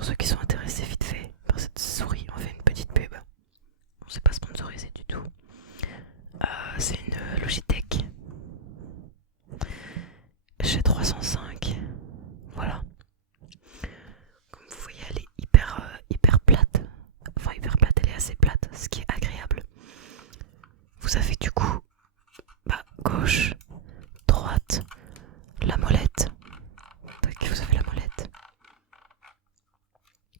Pour ceux qui sont intéressés vite fait par cette souris, on fait une petite pub. On ne s'est pas sponsorisé du tout. C'est une Logitech G305. Voilà. Comme vous voyez, elle est hyper plate. Enfin, hyper plate, elle est assez plate, ce qui est agréable. Vous avez du coup gauche, droite, la molette. Tac, vous avez la molette.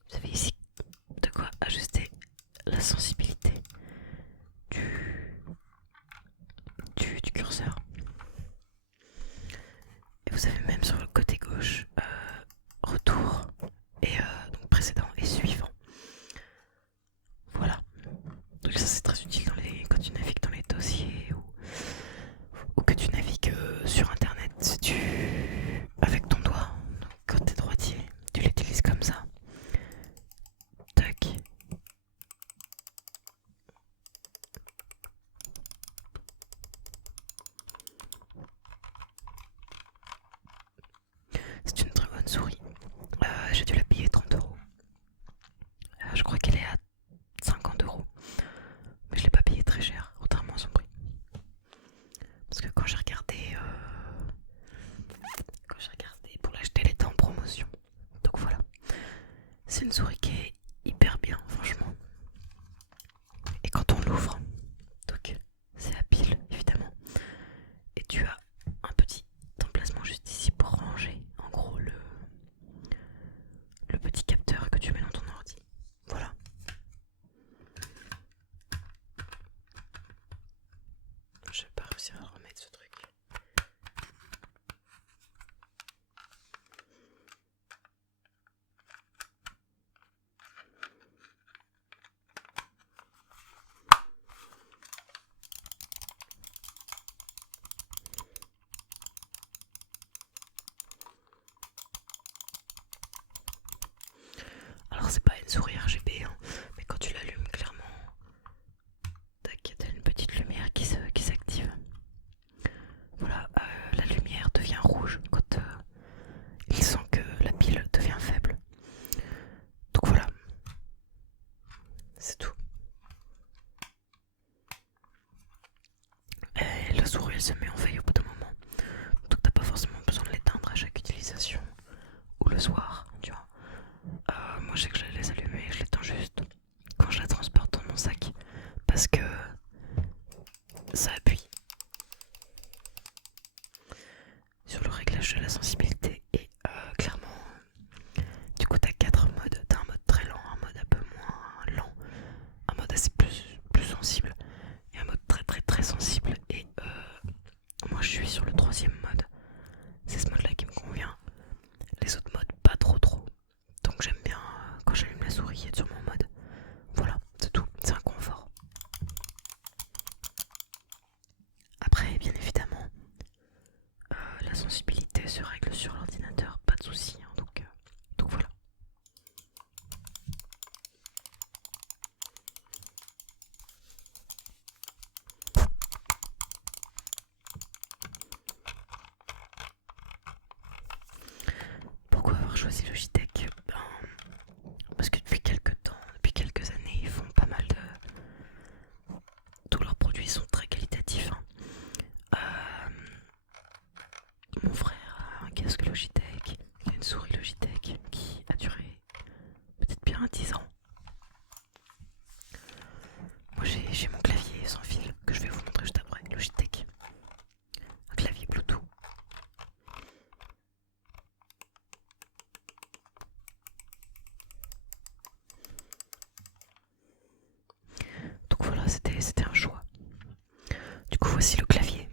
Vous avez ici de quoi ajuster la sensibilité du curseur. Et vous avez même sur le côté gauche retour et donc précédent et suivant. Voilà. Donc ça c'est très utile quand tu navigues dans les dossiers ou que tu navigues sur internet. Si tu avec ton doigt, donc quand t'es droitier, tu l'utilises comme ça. Tac. C'est une très bonne souris. J'ai dû la payer 30 €. Je crois qu'elle est à 50 €. Mais je l'ai pas payé très cher, contrairement à son prix. Parce que quand j'ai regardé pour l'acheter, elle était en promotion. Donc voilà. C'est une souris qui est hyper bien, franchement. Et quand on l'ouvre, donc c'est à pile évidemment. Et tu as un petit emplacement juste ici pour ranger en gros le petit capteur que tu mets dans ton ordi. Voilà. Je vais pas réussir à remettre ce truc. Alors c'est pas une souris RGB, hein, mais quand tu l'allumes clairement, tac, t'as une petite lumière qui s'active. Voilà, la lumière devient rouge quand il sent que la pile devient faible. Donc voilà, c'est tout. Et la souris elle se met en veille au bout d'un moment. Donc t'as pas forcément besoin de l'éteindre à chaque utilisation. Ou le soir, tu vois. Moi je sais que je la laisse allumer, je l'éteins juste quand je la transporte dans mon sac. Parce que ça appuie sur le réglage de la sensibilité. Et clairement, du coup t'as 4 modes. T'as un mode très lent, un mode un peu moins lent, un mode assez plus sensible et un mode très sensible. Et moi je suis sur le troisième mode. C'est ce mode là qui me convient. Les autres modes pas trop. Donc j'aime bien quand j'allume la souris être sur mon mode. Voilà, c'est tout, c'est un confort. Après bien évidemment la sensibilité se règle sur l'ordinateur, pas de soucis, hein, donc voilà. Pourquoi avoir choisi Logitech? Parce que depuis quelques années, ils font pas mal de... Tous leurs produits sont très qualitatifs, hein. Mon frère a un casque Logitech, il a une souris Logitech qui a duré peut-être bien 10 ans. Moi j'ai mon clavier sans fil que je vais vous montrer juste après, Logitech. Un clavier Bluetooth. Donc voilà, c'était un choix. Du coup voici le clavier.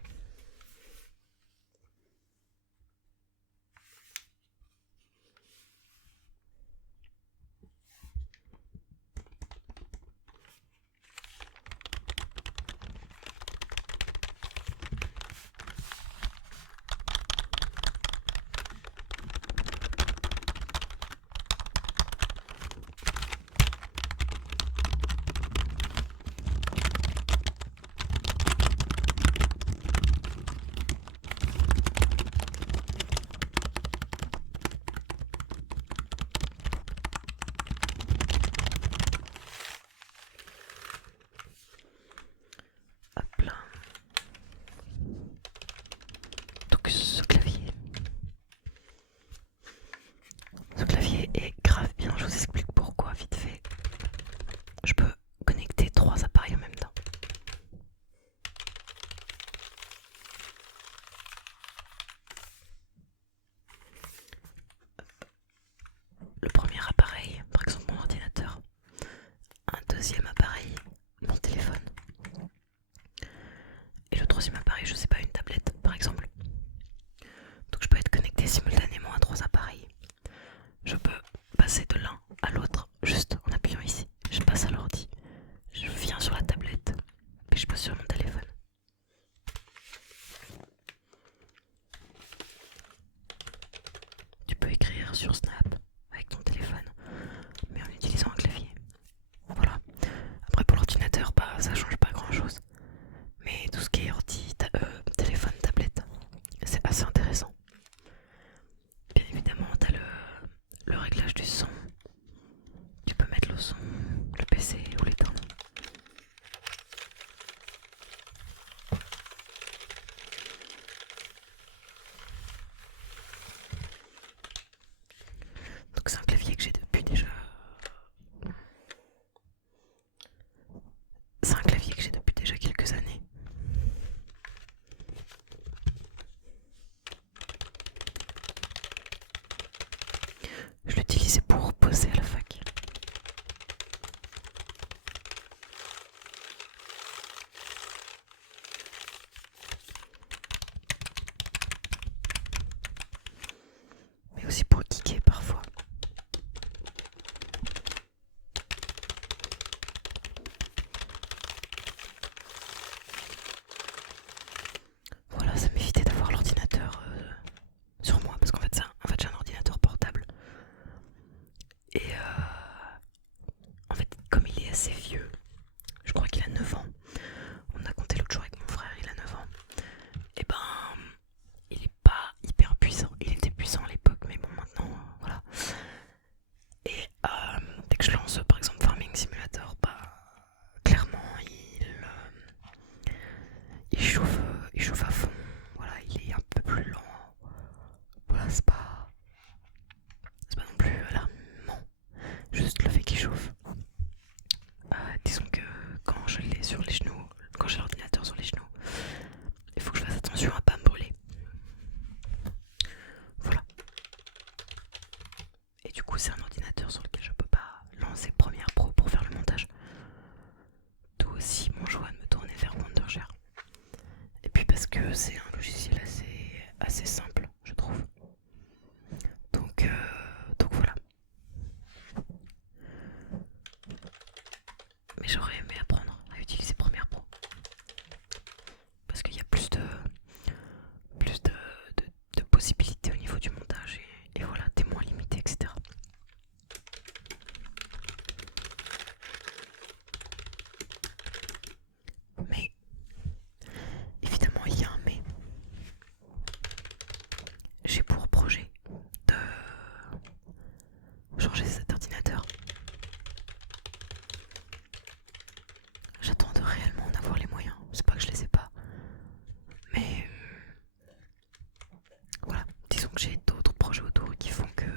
son, le PC ou l'éteindre. Donc c'est un clavier que j'ai depuis déjà... C'est un clavier que j'ai depuis déjà quelques années. Je l'utilisais pour poser à la fac. Mais aussi pour geeker parfois. Voilà, ça m'évitait d'avoir l'ordinateur sur moi parce qu'en fait, j'ai un ordinateur portable. Et en fait, comme il est assez vieux, je crois qu'il a 9 ans. On a compté l'autre jour avec mon frère, il a 9 ans. Et ben, il est pas hyper puissant. Il était puissant à l'époque, mais bon, maintenant, voilà. Et dès que je lance, par exemple, Farming Simulator, bah, clairement, il chauffe à fond. Voilà, il est un peu plus lent. Voilà, c'est pas non plus alarmant. Juste le fait qu'il chauffe. Disons que quand je l'ai sur les genoux, quand j'ai l'ordinateur sur les genoux, il faut que je fasse attention à pas me brûler. Voilà. Et du coup, c'est un ordinateur sur lequel je peux pas lancer Premiere Pro pour faire le montage. D'où aussi mon choix de me tourner vers Wondershare. Et puis parce que c'est un logiciel assez simple, je trouve. Donc voilà. Mais j'aurais aimé apprendre à utiliser Premiere Pro. Parce qu'il y a plus de possibilités au niveau du montage et voilà, t'es moins limité, etc. Mais évidemment, il y a un mais. J'ai pour projet de changer cet ordinateur. J'attends de réellement en avoir les moyens. C'est pas que je les ai pas. Mais voilà, disons que j'ai d'autres projets autour qui font que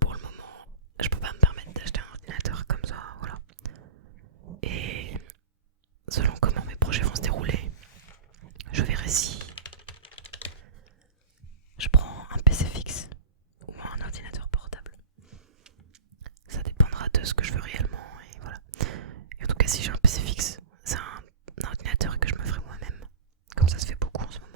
pour le moment, je peux pas me permettre d'acheter un ordinateur comme ça, voilà. Et selon comment mes projets vont se dérouler, je verrai si je prends un PC fixe ou un ordinateur portable. Ça dépendra de ce que je veux réellement et voilà. Et en tout cas, si j'ai un PC fixe, c'est un ordinateur que je me ferai moi-même. Comme ça se fait beaucoup en ce moment.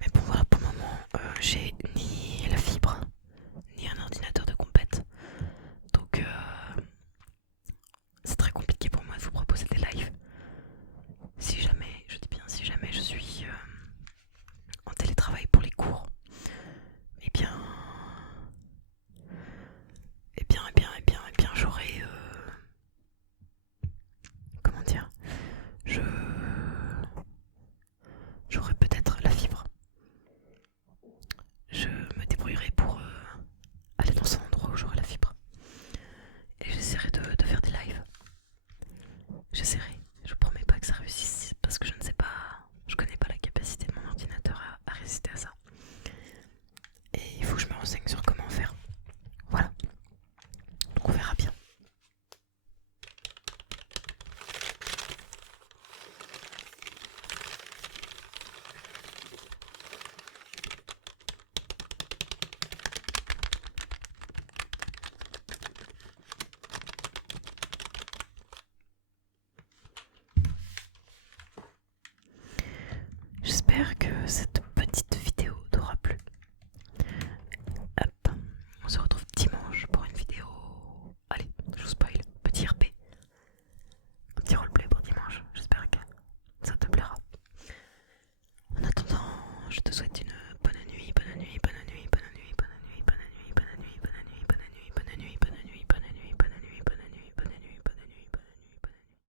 Mais bon voilà, pour le moment, j'ai ni la fibre, ni un ordinateur de compète. Donc c'est très compliqué pour moi de vous proposer des lives. Si jamais, je dis bien si jamais je suis en télétravail pour les cours, eh bien, j'aurai, comment dire, j'aurai peut-être la fibre. Je me débrouillerai pour aller dans un endroit où j'aurai la fibre. Et j'essaierai de faire des lives. J'essaierai. Je promets pas que ça réussisse parce que je ne sais pas, je connais pas la capacité de mon ordinateur à résister à ça. Et il faut que je me renseigne sur comment faire. Voilà. Donc on verra bien. J'espère que cette